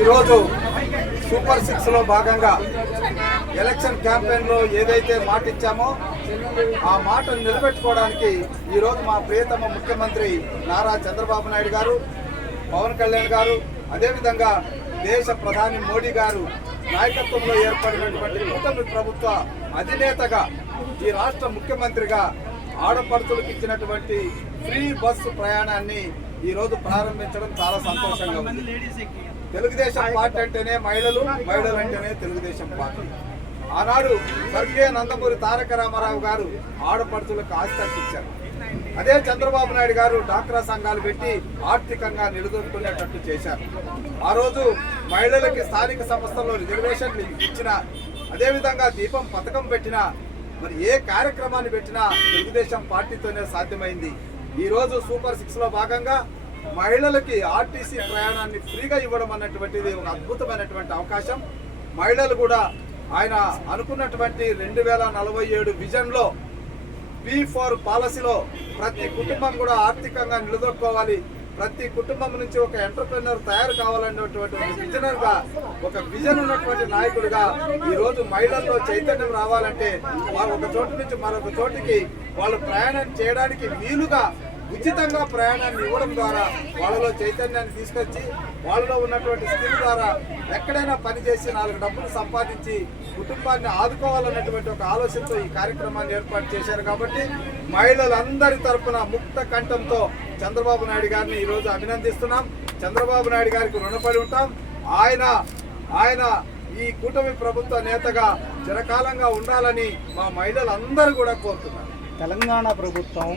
ఈరోజు సూపర్ 6 లో భాగంగా ఎలక్షన్ క్యాంపెయిన్ లో ఏదైతే మాట ఇచ్చామో ఆ మాటను నిలబెట్టుకోవడానికి ఈరోజు మా ప్రియతమ ముఖ్యమంత్రి నారా చంద్రబాబు నాయుడు గారు, పవన్ కళ్యాణ్ గారు, అదేవిధంగా దేశ ప్రధాని మోడీ గారు నాయకత్వంలో ఏర్పడినటువంటి కూటమి ప్రభుత్వ అధినేతగా ఈ రాష్ట్ర ముఖ్యమంత్రిగా ఆడపడుతులకు ఇచ్చినటువంటి ఫ్రీ బస్సు ప్రయాణాన్ని ఈరోజు ప్రారంభించడం చాలా సంతోషంగా ఉంది. తెలుగుదేశం పార్టీ అంటేనే మహిళలు, మహిళలు అంటేనే తెలుగుదేశం పార్టీ. ఆనాడు స్వర్గీయ నందమూరి తారక రామారావు గారు ఆడపడుతులకు ఆస్తి ఇచ్చారు. అదే చంద్రబాబు నాయుడు గారు డాక్రా సంఘాలు పెట్టి ఆర్థికంగా నిలదొక్కునేటట్టు చేశారు. ఆ రోజు మహిళలకి స్థానిక సంస్థల్లో రిజర్వేషన్లు ఇచ్చిన, అదేవిధంగా దీపం పథకం పెట్టినా, మరి ఏ కార్యక్రమాన్ని పెట్టినా తెలుగుదేశం పార్టీతోనే సాధ్యమైంది. ఈరోజు సూపర్ 6 లో భాగంగా మహిళలకి ఆర్టీసీ ప్రయాణాన్ని ఫ్రీగా ఇవ్వడం అన్నటువంటిది ఒక అద్భుతమైనటువంటి అవకాశం. మహిళలు కూడా ఆయన అనుకున్నటువంటి 2047 విజన్లో P4 పాలసీలో ప్రతి కుటుంబం కూడా ఆర్థికంగా నిలదొక్కోవాలి, ప్రతి కుటుంబం నుంచి ఒక ఎంటర్‌ప్రెన్యూర్ తయారు కావాలనేటువంటి ఒక విజన్ ఉన్నటువంటి నాయకుడిగా ఈరోజు మహిళల్లో చైతన్యం రావాలంటే వారు ఒక చోటు నుంచి మరొక చోటికి వాళ్ళు ప్రయాణం చేయడానికి వీలుగా ఉచితంగా ప్రయాణాన్ని ఇవ్వడం ద్వారా వాళ్ళలో చైతన్యాన్ని తీసుకొచ్చి వాళ్ళలో ఉన్నటువంటి స్కిల్ ద్వారా ఎక్కడైనా పనిచేసి 4 డబ్బులు సంపాదించి కుటుంబాన్ని ఆదుకోవాలన్నటువంటి ఒక ఆలోచనతో ఈ కార్యక్రమాన్ని ఏర్పాటు చేశారు. కాబట్టి మహిళలందరి తరఫున ముక్త కంఠంతో చంద్రబాబు నాయుడు గారిని ఈరోజు అభినందిస్తున్నాం. చంద్రబాబు నాయుడు గారికి రుణపడి ఉంటాం. ఆయన ఈ కూటమి ప్రభుత్వ నేతగా చిరకాలంగా ఉండాలని మా మహిళలందరూ కూడా కోరుతున్నారు. తెలంగాణ ప్రభుత్వం